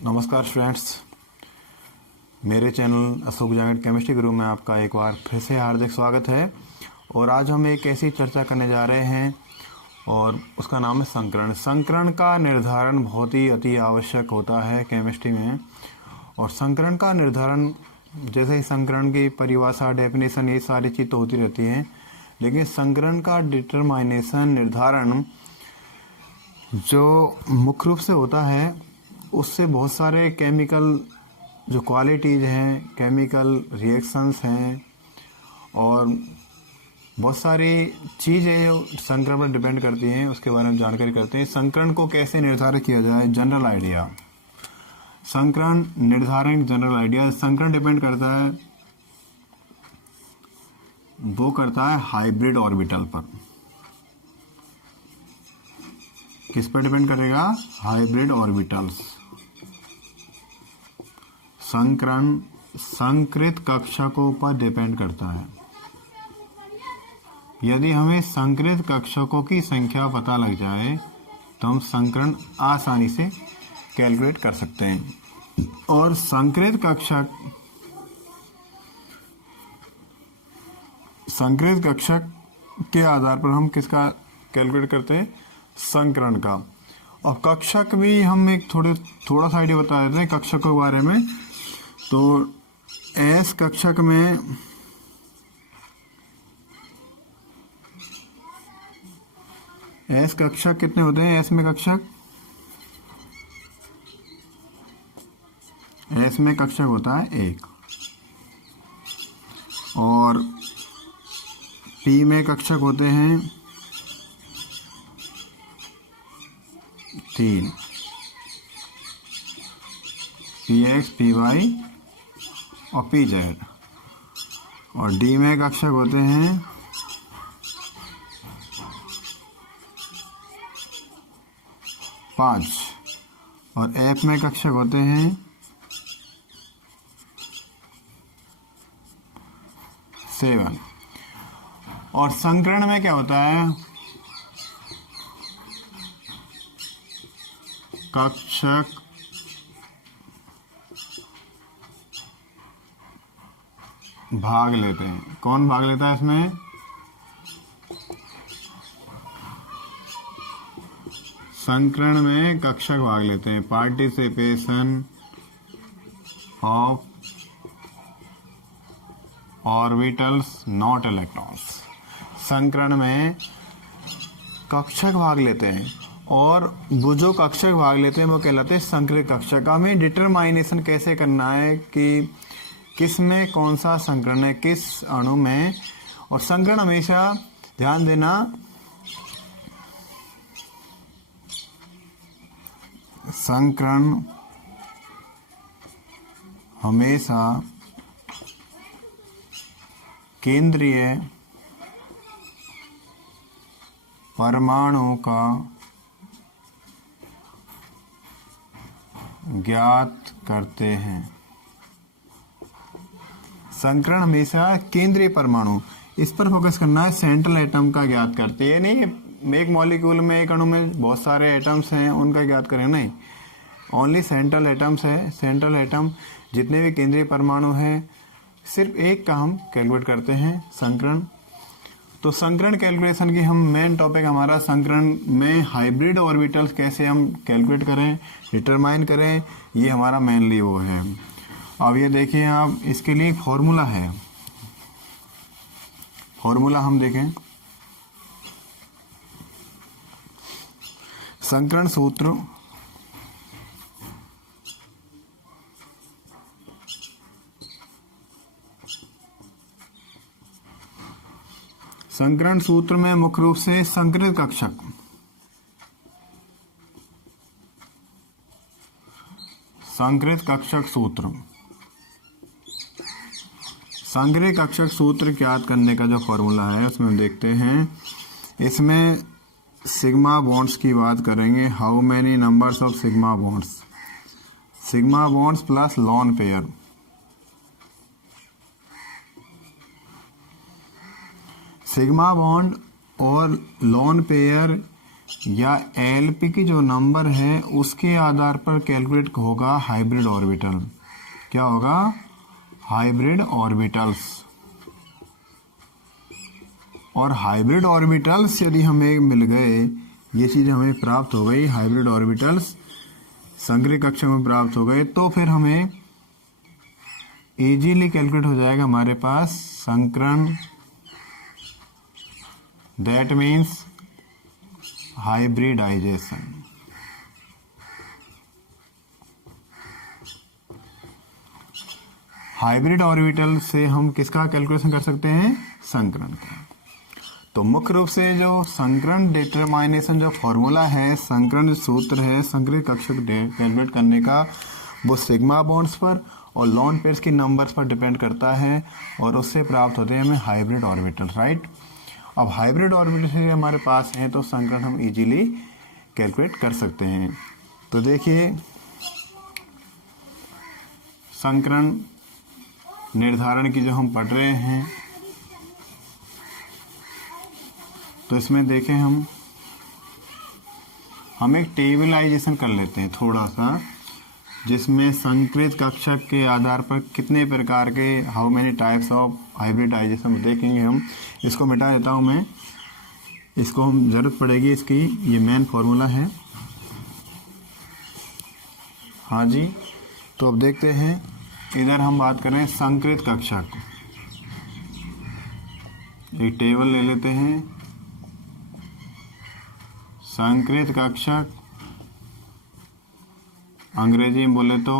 नमस्कार स्टूडेंट्स, मेरे channel Ashok Jangad chemistry गुरु में आपका एक बार फिर से हार्दिक स्वागत है। और आज हम एक ऐसी चर्चा करने जा रहे हैं और उसका नाम है संकरण। संकरण का निर्धारण बहुत ही अति आवश्यक होता है केमिस्ट्री में। और संकरण का निर्धारण, जैसे ही संकरण की परिभाषा, डेफिनेशन, ये सारी चीज़ तो होती रहती हैं, लेकिन संकरण का डिटरमाइनेशन, निर्धारण जो मुख्य रूप से होता है, उससे बहुत सारे केमिकल जो क्वालिटीज़ हैं, केमिकल रिएक्शंस हैं और बहुत सारी चीज़ें जो संकरण पर डिपेंड करती हैं, उसके बारे में जानकारी करते हैं। संकरण को कैसे निर्धारित किया जाए, जनरल आइडिया। संकरण निर्धारण जनरल आइडिया। संकरण डिपेंड करता है, वो करता है हाइब्रिड ऑर्बिटल पर। किस पर डिपेंड करेगा? Hybrid orbitals. संकरण संकृत कक्षकों पर डिपेंड करता है। यदि हमें संकृत कक्षकों की संख्या पता लग जाए तो हम संकरण आसानी से कैलकुलेट कर सकते हैं। और संकृत कक्षक के आधार पर हम किसका कैलकुलेट करते हैं? संकरण का। और कक्षक भी हम एक थोड़ा सा आइडिया बता देते हैं कक्षकों के बारे में। तो एस कक्षक में एस कक्षक कितने होते हैं? एस में कक्षक होता है एक, और पी में कक्षक होते हैं 3, पी एक्स, पी वाई और पी जेड। और डी में कक्षक होते हैं 5, और एफ में कक्षक होते हैं 7। और संकरण में क्या होता है? कक्षक भाग लेते हैं। कौन भाग लेता है इसमें? संकरण में कक्षक भाग लेते हैं। Participation of orbitals not electrons. संकरण में कक्षक भाग लेते हैं, और वो जो कक्षक भाग लेते हैं वो कहलाते हैं संकृत कक्षक। हमें डिटरमाइनेशन कैसे करना है कि किस में कौन सा संकरण है, किस अणु में। और संकरण हमेशा ध्यान देना, संकरण हमेशा केंद्रीय परमाणु का ज्ञात करते हैं। संकरण हमेशा केंद्रीय परमाणु, इस पर फोकस करना है। सेंट्रल एटम का ज्ञात करते हैं, नहीं एक मॉलिक्यूल में, एक अणु में बहुत सारे एटम्स हैं, उनका ज्ञात करें, नहीं, ओनली सेंट्रल एटम्स है। सेंट्रल एटम जितने भी केंद्रीय परमाणु हैं, सिर्फ एक का हम कैलकुलेट करते हैं, संकरण। तो संकरण कैलकुलेशन की हम मेन टॉपिक हमारा संकरण में हाइब्रिड ऑर्बिटल्स कैसे हम कैलकुलेट करें, डिटरमाइन करें, ये हमारा मेनली वो है। अब ये देखिए आप, इसके लिए फॉर्मूला है। फॉर्मूला हम देखें, संकरण सूत्र संकरण सूत्र में मुख्य रूप से संकृत कक्षक सूत्र, संकृत कक्षक सूत्र ज्ञात करने का जो फॉर्मूला है उसमें हम देखते हैं। इसमें सिग्मा बॉन्ड्स की बात करेंगे। How many numbers of sigma bonds? Sigma bonds plus lone pair. Sigma bond और लॉन पेयर या LP की जो नंबर है उसके आधार पर कैलकुलेट होगा हाइब्रिड ऑर्बिटल। क्या होगा? Hybrid orbitals. और हाइब्रिड ऑर्बिटल्स यदि हमें मिल गए, ये चीज़ हमें प्राप्त हो गई, हाइब्रिड ऑर्बिटल्स संक्रिय कक्षक में प्राप्त हो गए, तो फिर हमें इजीली कैलकुलेट हो जाएगा हमारे पास संकरण, that means hybridization. Hybrid orbital से हम किसका कैलकुलेशन कर सकते हैं? संकरण का। तो मुख्य रूप से जो संकरण डिटरमाइनेशन जो फॉर्मूला है, संकरण सूत्र है संक्रिय कक्षक कैलकुलेट करने का, वो सिग्मा बॉन्ड्स पर और लोन पेयर्स की नंबर्स पर डिपेंड करता है और उससे प्राप्त होते हैं हमें हाइब्रिड ऑर्बिटल, राइट। अब हाइब्रिड ऑर्बिटल हमारे पास हैं तो संकरण हम इजीली कैलकुलेट कर सकते हैं। तो देखिए संकरण निर्धारण की जो हम पढ़ रहे हैं, तो इसमें देखें हम एक टेबलाइजेशन कर लेते हैं थोड़ा सा, जिसमें संक्रिय कक्षक के आधार पर कितने प्रकार के, how many types of hybridization देखेंगे हम। इसको मिटा देता हूं मैं, इसको हम जरूरत पड़ेगी इसकी, ये मेन फॉर्मूला है। हाँ जी, तो अब देखते हैं, इधर हम बात करें संक्रिय कक्षक। एक टेबल ले लेते हैं, संक्रिय कक्षक अंग्रेजी में बोले तो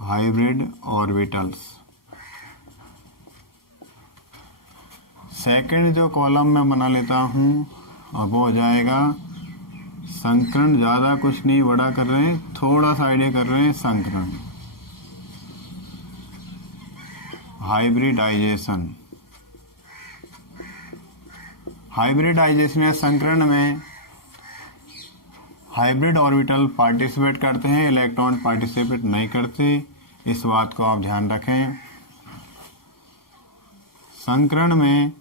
हाइब्रिड ऑर्बिटल्स। सेकंड जो कॉलम में बना लेता हूं, अब वो हो जाएगा संकरण, ज़्यादा कुछ नहीं बड़ा कर रहे हैं, थोड़ा सा आइडिया कर रहे हैं, संकरण हाइब्रिडाइजेशन। हाइब्रिडाइजेशन या संकरण में हाइब्रिड ऑर्बिटल पार्टिसिपेट करते हैं, इलेक्ट्रॉन पार्टिसिपेट नहीं करते, इस बात को आप ध्यान रखें। संकरण में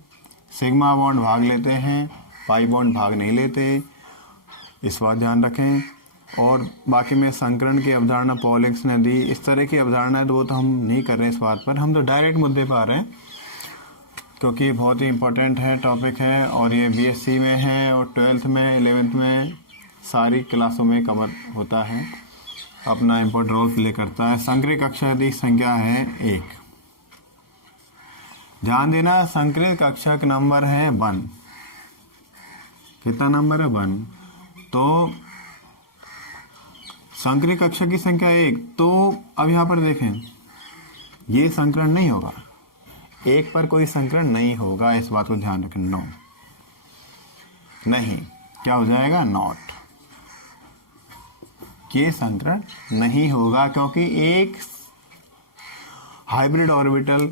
सिग्मा बॉन्ड भाग लेते हैं, पाई बॉन्ड भाग नहीं लेते, इस बात ध्यान रखें। और बाकी में संकरण की अवधारणा पॉलिंग्स ने दी, इस तरह की अवधारणा तो वो तो हम नहीं कर रहे हैं इस बात पर, हम तो डायरेक्ट मुद्दे पर आ रहे हैं, क्योंकि बहुत ही इम्पोर्टेंट है, टॉपिक है, और ये BSc में है और 12th में 11th में सारी क्लासों में कवर होता है, अपना इम्पोर्टेंट रोल प्ले करता है। संक्रिय कक्षक की संख्या है 1। ध्यान देना, संक्रिय कक्षक नंबर है 1। कितना नंबर है? 1। तो संक्रिय कक्षक की संख्या 1। तो अब यहाँ पर देखें, ये संकरण नहीं होगा, 1 पर कोई संकरण नहीं होगा, इस बात को ध्यान रखें। नो, नहीं, क्या हो जाएगा? नॉट। ये संकरण नहीं होगा, क्योंकि एक हाइब्रिड ऑर्बिटल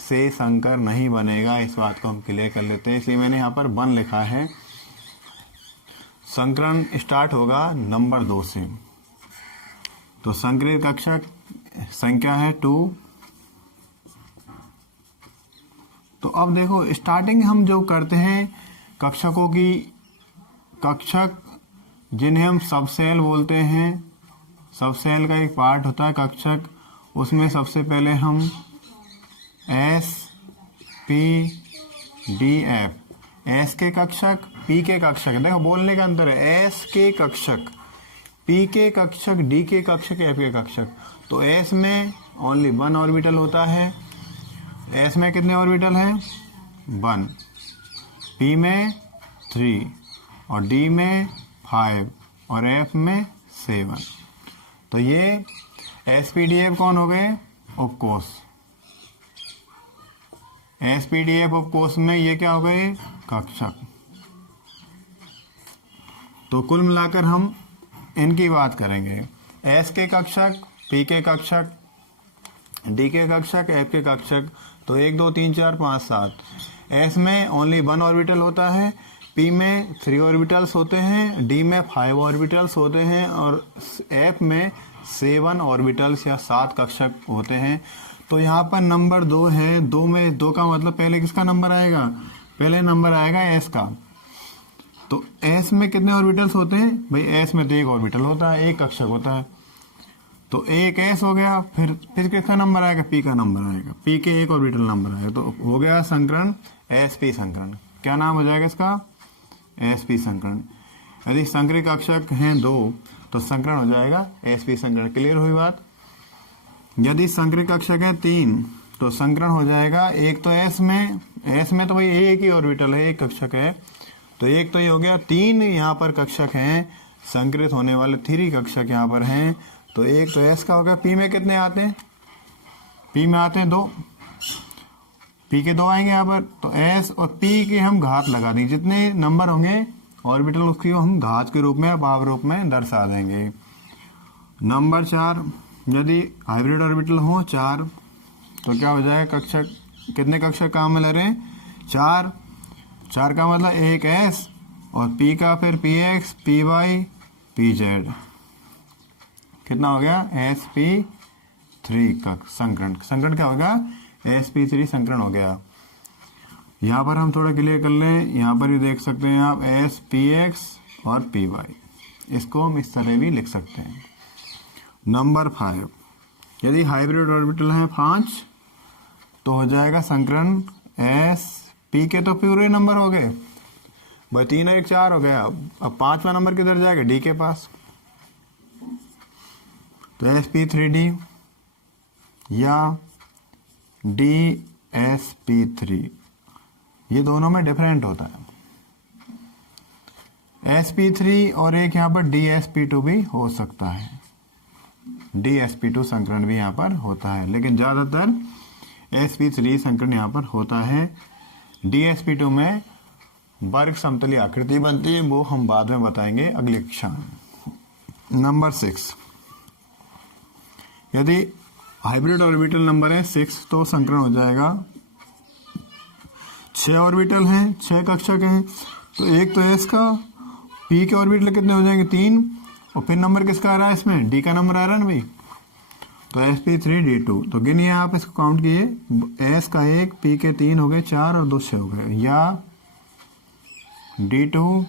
से संकर नहीं बनेगा, इस बात को हम क्लियर कर लेते हैं। इसलिए मैंने यहाँ पर 1 लिखा है। संकरण स्टार्ट होगा नंबर 2 से। तो संक्रिय कक्षक संख्या है 2। तो अब देखो, स्टार्टिंग हम जो करते हैं कक्षकों की, कक्षक जिन्हें हम सबसेल बोलते हैं, सबसेल का एक पार्ट होता है कक्षक, उसमें सबसे पहले हम S, P, D, F, S के कक्षक, P के कक्षक, देखो बोलने का अंतर है, S के कक्षक, P के कक्षक, D के कक्षक, F के कक्षक। तो S में ओनली 1 ऑर्बिटल होता है, S में कितने ऑर्बिटल हैं? 1, P में 3 और D में 5 और F में 7। तो ये SPDF कौन हो गए? उपकोष। SPDF उपकोष में ये क्या हो गए? कक्षक। तो कुल मिलाकर हम इनकी बात करेंगे, S के कक्षक, P के कक्षक, D के कक्षक, F के कक्षक। तो 1 2 3 4 5 7। S में ओनली 1 ऑर्बिटल होता है, P में 3 ऑर्बिटल्स होते हैं, D में 5 ऑर्बिटल्स होते हैं और F में 7 ऑर्बिटल्स या 7 कक्षक होते हैं। तो यहाँ पर नंबर 2 है, 2 में 2 का मतलब पहले किसका नंबर आएगा? पहले नंबर आएगा S का। तो एस में कितने ऑर्बिटल्स होते हैं भाई? एस में तो एक ऑर्बिटल होता है, एक कक्षक होता है, तो एक एस हो गया। फिर किसका नंबर आएगा? पी का नंबर आएगा, पी के एक ऑर्बिटल नंबर आएगा, तो हो गया संकरण एस पी संकरण। क्या नाम हो जाएगा इसका? एस पी संकरण। यदि संकरी कक्षक हैं 2 तो संकरण हो जाएगा एस पी संकरण। क्लियर हुई बात? यदि संकरी कक्षक है 3 तो संकरण हो जाएगा, एक तो एस में तो भाई एक ही ऑर्बिटल है, एक कक्षक है, तो एक तो ये हो गया। 3 यहाँ पर कक्षक हैं, संकृत होने वाले 3 कक्षक यहाँ पर हैं, तो एक तो एस का होगा। पी में कितने आते हैं? पी में आते हैं 2, पी के 2 आएंगे यहाँ पर, तो एस और पी के हम घात लगा देंगे, जितने नंबर होंगे ऑर्बिटल उसकी हम घात के रूप में, पावर रूप में दर्शा देंगे। नंबर 4, यदि हाइब्रिड ऑर्बिटल हो 4 तो क्या हो जाएगा? कक्षक कितने कक्षक काम में ले रहे हैं? 4 का मतलब एक एस और पी का फिर p x, p y, p z, कितना हो गया? एस पी 3 का संकरण। संकरण क्या होगा? एस पी 3 संकरण हो गया। यहाँ पर हम थोड़ा क्लियर कर लें, यहाँ पर भी देख सकते हैं आप एस पी एक्स और पी वाई, इसको हम इस तरह भी लिख सकते हैं। नंबर 5, यदि हाइब्रिड ऑर्बिटल है 5 तो हो जाएगा संकरण एस पी के, तो पूरे नंबर हो गए भाई, 3 और 1 4 हो गया। अब 5वां नंबर किधर जाएगा? डी के पास, तो एस पी 3D या डी एस पी 3, ये दोनों में डिफरेंट होता है। sp3 और एक यहाँ पर dsp2 भी हो सकता है, dsp2 संकरण भी यहाँ पर होता है, लेकिन ज्यादातर sp3 संकरण यहाँ पर होता है। dsp2 में वर्ग समतलीय आकृति बनती है, वो हम बाद में बताएंगे अगली कक्षा में। नंबर 6, यदि हाइब्रिड ऑर्बिटल नंबर है 6 तो संकरण हो जाएगा। 6 ऑर्बिटल हैं, 6 कक्षक हैं, तो एक तो एस का, पी के ऑर्बिटल कितने हो जाएंगे? 3, और फिर नंबर किसका आ रहा है इसमें? डी का नंबर आ रहा है ना भाई, तो sp3d2, तो गिनिए आप इसको, काउंट कीजिए, एस का 1, पी के 3 हो गए, 4 और 2 6 हो गए, या d2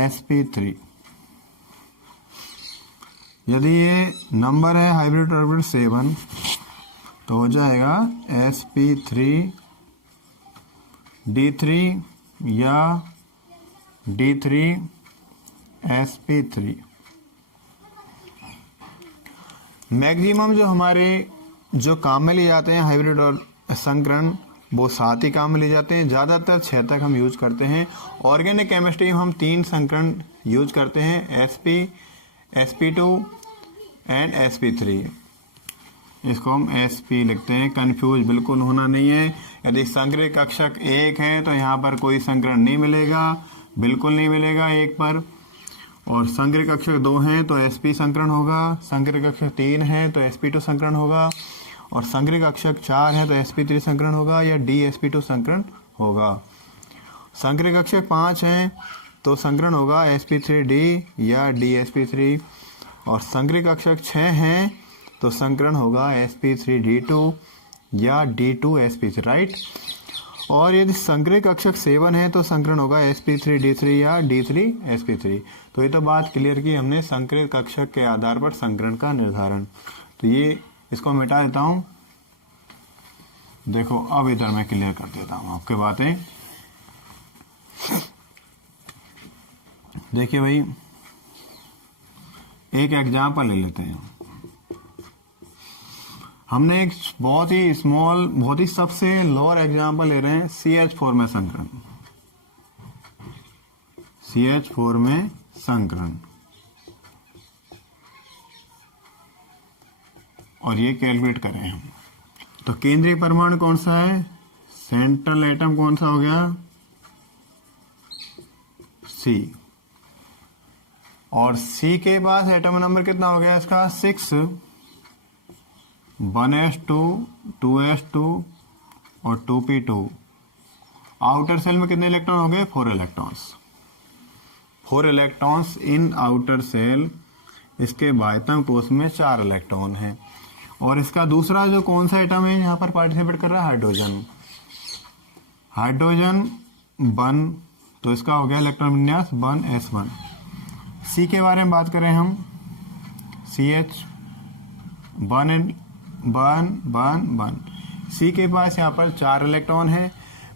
sp3। यदि ये नंबर है हाइब्रिड ऑर्बिटल 7 तो हो जाएगा sp3 d3 या d3 sp3। मैक्सिमम जो हमारे जो काम में लिए जाते हैं हाइब्रिड और संकरण, वो 7 ही काम में लिए जाते हैं, ज़्यादातर 6 तक हम यूज करते हैं। ऑर्गेनिक केमिस्ट्री में हम 3 संकरण यूज करते हैं, sp, sp2 एंड sp3। इसको हम sp लिखते हैं, कंफ्यूज बिल्कुल होना नहीं है। यदि संकरी कक्षक 1 है तो यहाँ पर कोई संकरण नहीं मिलेगा, बिल्कुल नहीं मिलेगा 1 पर, और संकरी कक्षक 2 हैं तो sp संकरण होगा, संकरी कक्षक 3 है तो sp2 संकरण होगा, और संकरी कक्षक 4 है तो sp3 संकरण होगा या dsp2 संकरण होगा। संकरी कक्षक 5 है तो संकरण होगा sp3d या dsp3, और संकरी कक्षक 6 हैं तो संकरण होगा sp3d2 या d2sp3, राइट। और यदि संकरी कक्षक 7 है तो संकरण होगा sp3d3 या d3sp3। तो ये तो बात क्लियर की हमने संकरी कक्षक के आधार पर संकरण का निर्धारण। तो ये इसको मिटा देता हूं, देखो अब इधर मैं क्लियर कर देता हूं आपके बातें। देखिए भाई, एक एग्जाम्पल ले लेते हैं। हमने एक बहुत ही स्मॉल, बहुत ही सबसे लोअर एग्जाम्पल ले रहे हैं, CH4 में संकरण, CH4 में संकरण, और ये कैलकुलेट करें हम। तो केंद्रीय परमाणु कौन सा है? सेंट्रल एटम कौन सा हो गया? C, और C के पास एटम नंबर कितना हो गया इसका? 6, 1s2, 2s2 और 2p2। आउटर सेल में कितने इलेक्ट्रॉन हो गए? 4 electrons, 4 electrons in outer shell. इसके बाह्यतम कोश में 4 इलेक्ट्रॉन हैं। और इसका दूसरा जो कौन सा एटम है यहाँ पर पार्टिसिपेट कर रहा है? हाइड्रोजन। हाइड्रोजन 1, तो इसका हो गया इलेक्ट्रॉन विन्यास 1s1। सी के बारे में बात करें हम, CH 1 सी के पास यहाँ पर 4 इलेक्ट्रॉन है।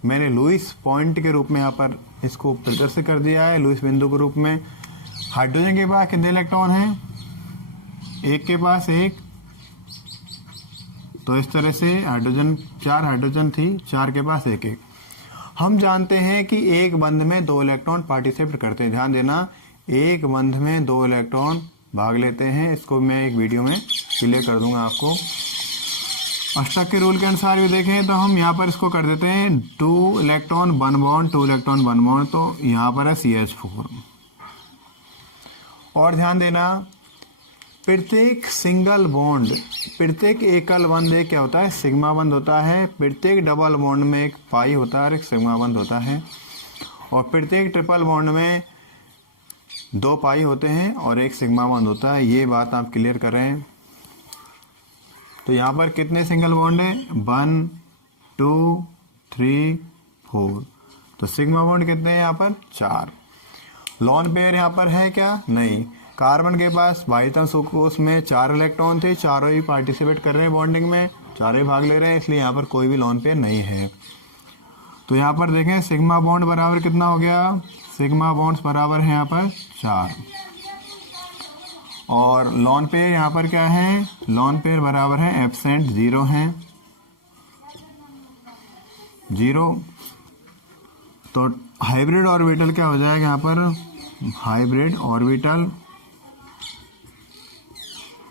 मैंने लुईस पॉइंट के रूप में यहाँ पर इसको प्रदर्शित कर दिया है, लुईस बिंदु के रूप में। हाइड्रोजन के पास कितने इलेक्ट्रॉन हैं? एक के पास एक, तो इस तरह से हाइड्रोजन 4 हाइड्रोजन थी, 4 के पास एक एक। हम जानते हैं कि एक बंध में 2 इलेक्ट्रॉन पार्टिसिपेट करते हैं। ध्यान देना, एक बंध में 2 इलेक्ट्रॉन भाग लेते हैं। इसको मैं एक वीडियो में क्लियर कर दूंगा आपको। अष्टक के रूल के अनुसार भी देखें तो हम यहाँ पर इसको कर देते हैं 2 इलेक्ट्रॉन 1 बॉन्ड, 2 इलेक्ट्रॉन 1 बॉन्ड, तो यहाँ पर है CH4। और ध्यान देना, प्रत्येक सिंगल बॉन्ड, प्रत्येक एकल बंध एक क्या होता है? सिग्मा बंध होता है। प्रत्येक डबल बॉन्ड में एक पाई होता है और एक सिग्मा बंध होता है। और प्रत्येक ट्रिपल बॉन्ड में 2 पाई होते हैं और एक सिग्मा बंध होता है। ये बात आप क्लियर करें। तो यहाँ पर कितने सिंगल बॉन्ड है? 1 2 3 4। तो सिग्मा बॉन्ड कितने हैं यहाँ पर? 4। लॉन पेयर यहाँ पर है क्या? नहीं। कार्बन के पास बाह्यतम सुकोष में 4 इलेक्ट्रॉन थे, चारों ही पार्टिसिपेट कर रहे हैं बॉन्डिंग में, चारों ही भाग ले रहे हैं, इसलिए यहाँ पर कोई भी लॉन पेयर नहीं है। तो यहाँ पर देखें सिग्मा बॉन्ड बराबर कितना हो गया? सिग्मा बॉन्ड्स बराबर है यहाँ पर 4। और लॉन पेयर यहाँ पर क्या है? लॉन पेयर बराबर है एब्सेंट 0 है, 0। तो हाइब्रिड ऑर्बिटल क्या हो जाएगा यहाँ पर? हाइब्रिड ऑर्बिटल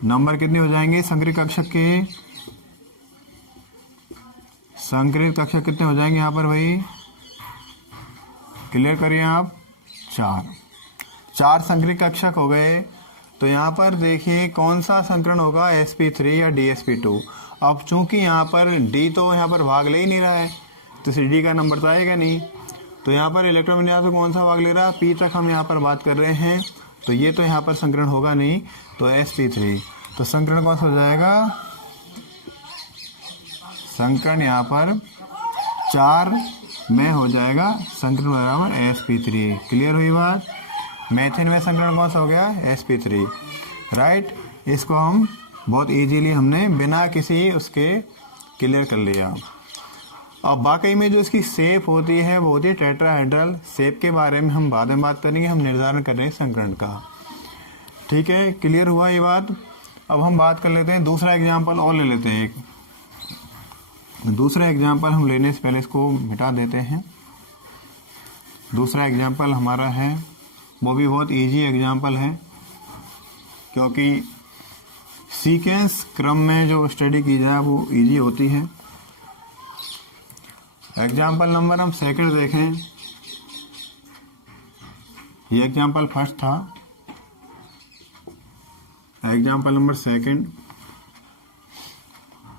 नंबर कितने हो जाएंगे? संक्रिय कक्षक के संक्रिय कक्षक कितने हो जाएंगे यहाँ पर भाई? क्लियर करिए आप। 4 संक्रिय कक्षक हो गए। तो यहाँ पर देखिए कौन सा संकरण होगा? sp3 या dsp2। अब चूंकि यहाँ पर d तो यहाँ पर भाग ले ही नहीं रहा है, तो d का नंबर तो आएगा नहीं। तो यहाँ पर इलेक्ट्रॉन विन्यास कौन सा भाग ले रहा है? p तक हम यहाँ पर बात कर रहे हैं, तो ये तो यहाँ पर संकरण होगा नहीं, तो sp3। तो संकरण कौन सा हो जाएगा? संकरण यहाँ पर 4 में हो जाएगा, संकरण बराबर sp3। क्लियर हुई बात? मेथिन में संकरण कौन सा हो गया? sp3, right. इसको हम बहुत इजीली हमने बिना किसी उसके क्लियर कर लिया। अब वाकई में जो इसकी शेप होती है वो होती है टेट्राहेड्रल। शेप के बारे में हम बाद में बात करेंगे, हम निर्धारण कर रहे हैं संकरण का। ठीक है, क्लियर हुआ ये बात। अब हम बात कर लेते हैं, दूसरा एग्जाम्पल और ले लेते हैं। एक दूसरा एग्जाम्पल हम लेने से पहले इसको मिटा देते हैं। दूसरा एग्जाम्पल हमारा है, वो भी बहुत इजी एग्जाम्पल है, क्योंकि सीक्वेंस क्रम में जो स्टडी की जाए वो इजी होती है। एग्जाम्पल नंबर हम सेकंड देखें। ये एग्जाम्पल फर्स्ट था, एग्जाम्पल नंबर सेकंड,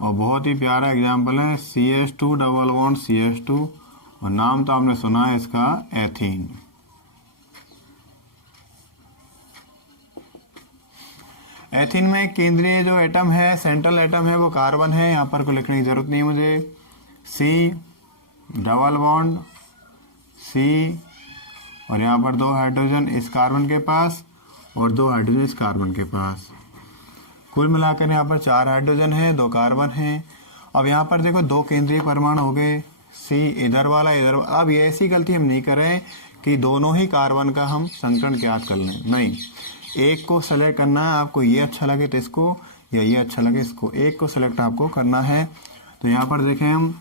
और बहुत ही प्यारा एग्जाम्पल है। CH2 डबल बॉन्ड CH2, और नाम तो आपने सुना है इसका, एथीन। एथीन में केंद्रीय जो एटम है, सेंट्रल एटम है, वो कार्बन है। यहाँ पर को लिखने की जरूरत नहीं है मुझे। C डबल बॉन्ड C, और यहाँ पर 2 हाइड्रोजन इस कार्बन के पास और 2 हाइड्रोजन इस कार्बन के पास। कुल मिलाकर यहाँ पर 4 हाइड्रोजन है, 2 कार्बन है। अब यहाँ पर देखो 2 केंद्रीय परमाणु हो गए, C इधर वाला इधर। अब ये ऐसी गलती हम नहीं करें कि दोनों ही कार्बन का हम संकरण ज्ञात कर लें, नहीं। एक को सेलेक्ट करना है आपको, ये अच्छा लगे तो इसको, या ये अच्छा लगे इसको, एक को सेलेक्ट आपको करना है। तो यहाँ पर देखें हम,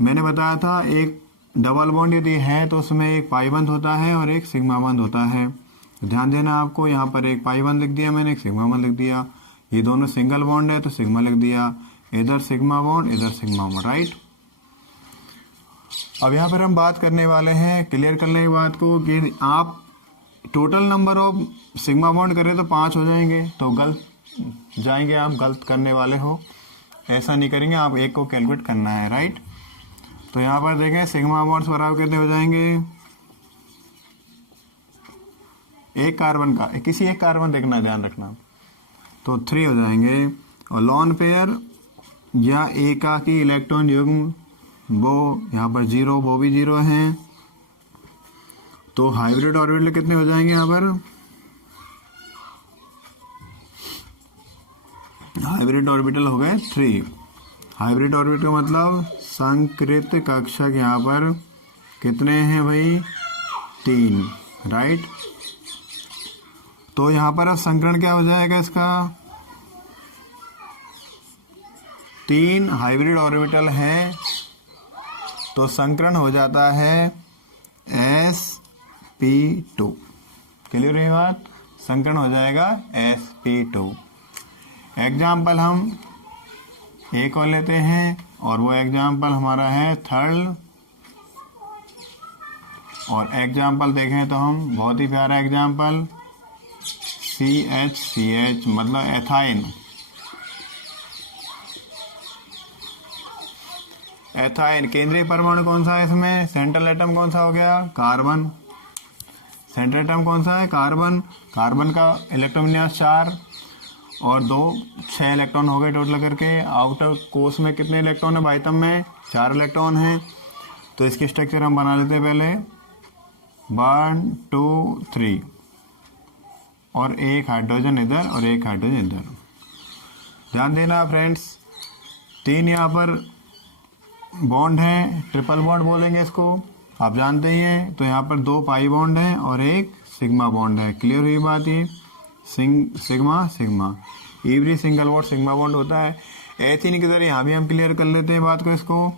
मैंने बताया था एक डबल बॉन्ड यदि है तो उसमें एक पाई बंध होता है और एक सिग्मा बंध होता है। तो ध्यान देना आपको, यहाँ पर एक पाई बंध लिख दिया मैंने, एक सिग्मा बंध लिख दिया। ये दोनों सिंगल बॉन्ड है तो सिग्मा लिख दिया, इधर सिग्मा बॉन्ड इधर सिग्मा बॉन्ड, राइट। अब यहाँ पर हम बात करने वाले हैं, क्लियर करने की बात को, कि आप total number of sigma bond करें तो 5 हो जाएंगे, तो गलत जाएंगे, आप गलत करने वाले हो। ऐसा नहीं करेंगे, आप एक को कैलकुलेट करना है, राइट। तो यहाँ पर देखें सिग्मा बॉन्ड्स बराबर कितने हो जाएंगे? एक कार्बन का, किसी एक कार्बन देखना, ध्यान रखना, तो 3 हो जाएंगे। और लॉन पेयर या एकाकी इलेक्ट्रॉन युग्म, वो यहाँ पर 0, वो भी 0 हैं। तो हाइब्रिड ऑर्बिटल कितने हो जाएंगे यहाँ पर? हाइब्रिड ऑर्बिटल हो गए 3। हाइब्रिड ऑर्बिटल का मतलब संकृत कक्षक यहाँ पर कितने हैं भाई? 3, राइट। तो यहाँ पर अब संकरण क्या हो जाएगा इसका? 3 हाइब्रिड ऑर्बिटल हैं तो संकरण हो जाता है sp2। क्लियर है बात? संकरण हो जाएगा sp2। एग्जाम्पल हम एक और लेते हैं और वो एग्जाम्पल हमारा है थर्ड। और एग्जाम्पल देखें तो हम बहुत ही प्यारा एग्जाम्पल CH मतलब एथाइन। एथाइन केंद्रीय परमाणु कौन सा है इसमें? सेंट्रल एटम कौन सा हो गया? कार्बन। सेंट्रल एटम कौन सा है? कार्बन। कार्बन का इलेक्ट्रॉन विन्यास 4 और 2 6 इलेक्ट्रॉन हो गए टोटल करके। आउटर कोर्स में कितने इलेक्ट्रॉन है? बाइटम में 4 इलेक्ट्रॉन हैं। तो इसकी स्ट्रक्चर हम बना लेते हैं पहले 1 2 3 और एक हाइड्रोजन इधर और एक हाइड्रोजन इधर। ध्यान देना फ्रेंड्स, 3 यहाँ पर बॉन्ड हैं, ट्रिपल बॉन्ड बोलेंगे इसको, आप जानते ही हैं। तो यहाँ पर 2 पाई बॉन्ड हैं और एक सिग्मा बॉन्ड है। क्लियर हुई बात? ये sigma sigma every single bond sigma bond होता है। एथीन की तरह यहाँ भी हम क्लियर कर लेते हैं बात को इसको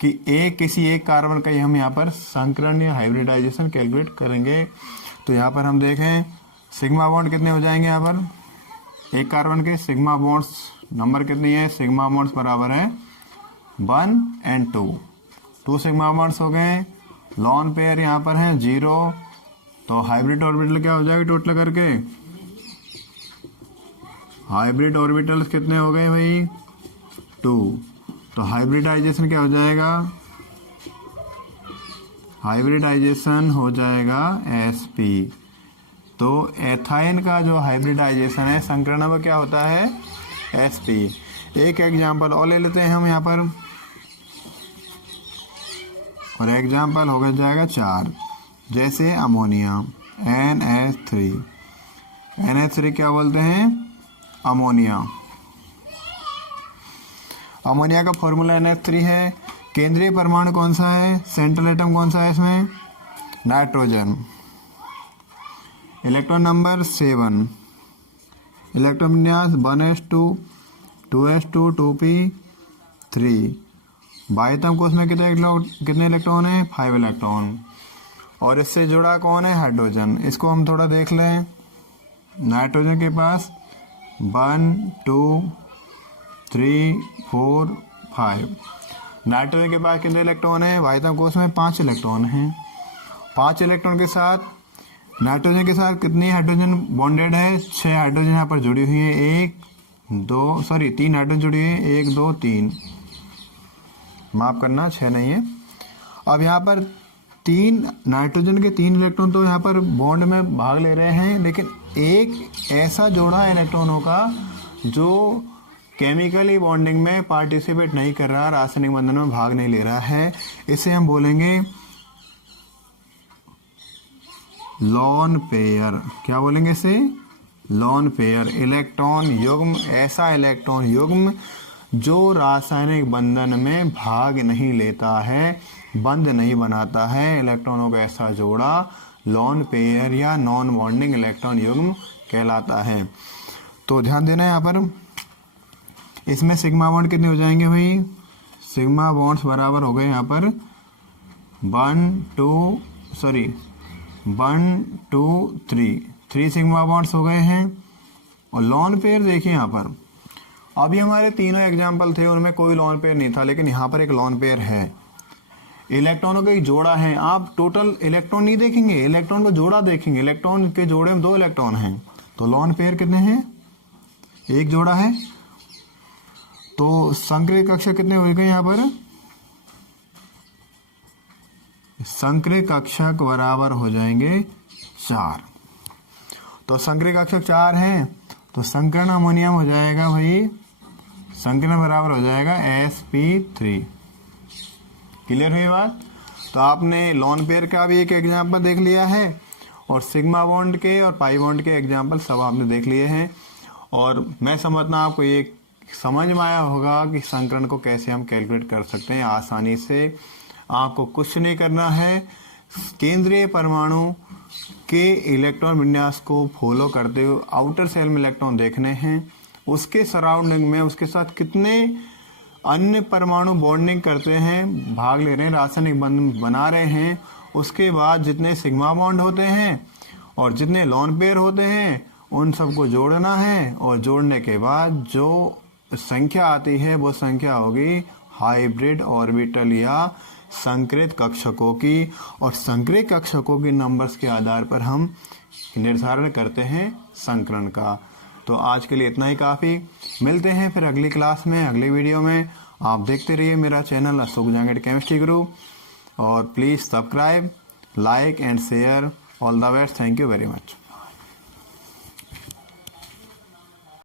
कि किसी एक कार्बन का ही हम यहाँ पर संकरण या हाइब्रिडाइजेशन कैलकुलेट करेंगे। तो यहाँ पर हम देखें सिग्मा बॉन्ड कितने हो जाएंगे यहाँ पर? एक कार्बन के सिग्मा बॉन्ड्स नंबर कितनी है? सिग्मा बॉन्ड्स बराबर है 1 and 2 सिग्मा बॉन्ड्स हो गए। लॉन पेयर यहाँ पर है 0। तो हाइब्रिड ऑर्बिटल क्या हो जाएगा टोटल करके? हाइब्रिड ऑर्बिटल्स कितने हो गए भाई? 2। तो हाइब्रिडाइजेशन क्या हो जाएगा? हाइब्रिडाइजेशन हो जाएगा sp। तो एथाइन का जो हाइब्रिडाइजेशन है संकरण में क्या होता है? sp। एक एग्जाम्पल और ले लेते हैं हम यहाँ पर, और एग्जाम्पल हो जाएगा 4। जैसे अमोनिया NH3। NH3 क्या बोलते हैं? अमोनिया। अमोनिया का फॉर्मूला NH3 है। केंद्रीय परमाणु कौन सा है? सेंट्रल एटम कौन सा है इसमें? नाइट्रोजन। Electron number 7। इलेक्ट्रॉन विन्यास 1s2 2s2 2p3। बाह्यतम कोश में कितने इलेक्ट्रॉन हैं? 5 इलेक्ट्रॉन। और इससे जुड़ा कौन है? हाइड्रोजन। इसको हम थोड़ा देख लें। नाइट्रोजन के पास 1 2 3 4 5। नाइट्रोजन के पास कितने इलेक्ट्रॉन है? बाह्यतम कोश में 5 इलेक्ट्रॉन हैं। 5 इलेक्ट्रॉन के साथ नाइट्रोजन के साथ कितनी हाइड्रोजन बॉन्डेड है? 6 हाइड्रोजन यहाँ पर जुड़ी हुई है। 3 हाइड्रोजन जुड़ी है। 1 2 3, माफ करना 6 नहीं है। अब यहाँ पर 3 नाइट्रोजन के 3 इलेक्ट्रॉन तो यहाँ पर बॉन्ड में भाग ले रहे हैं, लेकिन एक ऐसा जोड़ा इलेक्ट्रॉनों का जो केमिकली बॉन्डिंग में पार्टिसिपेट नहीं कर रहा, रासायनिक बंधन में भाग नहीं ले रहा है। इसे हम बोलेंगे लॉन पेयर। क्या बोलेंगे इसे? Lone pair. इलेक्ट्रॉन युग्म, ऐसा इलेक्ट्रॉन युग्म जो रासायनिक बंधन में भाग नहीं लेता है, बंध नहीं बनाता है, इलेक्ट्रॉनों का ऐसा जोड़ा लॉन पेयर या नॉन बॉन्डिंग इलेक्ट्रॉन युग्म कहलाता है। तो ध्यान देना यहाँ पर, इसमें सिग्मा बॉन्ड कितने हो जाएंगे भाई? सिग्मा बॉन्ड्स बराबर हो गए यहाँ पर 1 2 3 सिग्मा बॉन्ड्स हो गए हैं। और लॉन पेयर देखिए यहाँ पर, अभी हमारे तीनों एग्जाम्पल थे उनमें कोई लॉन पेयर नहीं था, लेकिन यहाँ पर एक लॉन पेयर है। इलेक्ट्रॉनों का एक जोड़ा है। आप टोटल इलेक्ट्रॉन नहीं देखेंगे, इलेक्ट्रॉन का जोड़ा देखेंगे। इलेक्ट्रॉन के जोड़े में 2 इलेक्ट्रॉन हैं, तो लॉन पेयर कितने हैं? एक जोड़ा है। तो संक्रिय कक्षक कितने हो गए यहाँ पर? संक्रिय कक्षक बराबर हो जाएंगे 4। तो संक्रिय कक्षक 4 हैं, तो संकरण अमोनियम हो जाएगा भाई, संकरण बराबर हो जाएगा sp3। क्लियर हुई बात? तो आपने लॉन पेयर का भी एक एग्जाम्पल देख लिया है और सिग्मा बॉन्ड के और पाई बॉन्ड के एग्जाम्पल सब आपने देख लिए हैं। और मैं समझता हूँ आपको ये समझ में आया होगा कि संकरण को कैसे हम कैलकुलेट कर सकते हैं आसानी से। आपको कुछ नहीं करना है, केंद्रीय परमाणु के इलेक्ट्रॉन विन्यास को फॉलो करते हुए आउटर सेल में इलेक्ट्रॉन देखने हैं, उसके सराउंडिंग में उसके साथ कितने अन्य परमाणु बॉन्डिंग करते हैं, भाग ले रहे हैं, रासायनिक बंधन बना रहे हैं, उसके बाद जितने सिग्मा बॉन्ड होते हैं और जितने लॉन पेयर होते हैं उन सबको जोड़ना है। और जोड़ने के बाद जो संख्या आती है वो संख्या होगी हाइब्रिड ऑर्बिटल या संकरित कक्षकों की। और संकरित कक्षकों की नंबर्स के आधार पर हम निर्धारण करते हैं संकरण का। तो आज के लिए इतना ही काफ़ी। मिलते हैं फिर अगली क्लास में, अगले वीडियो में। आप देखते रहिए मेरा चैनल अशोक जांगड़ केमिस्ट्री गुरु, और please subscribe, like and share. All the best. Thank you very much.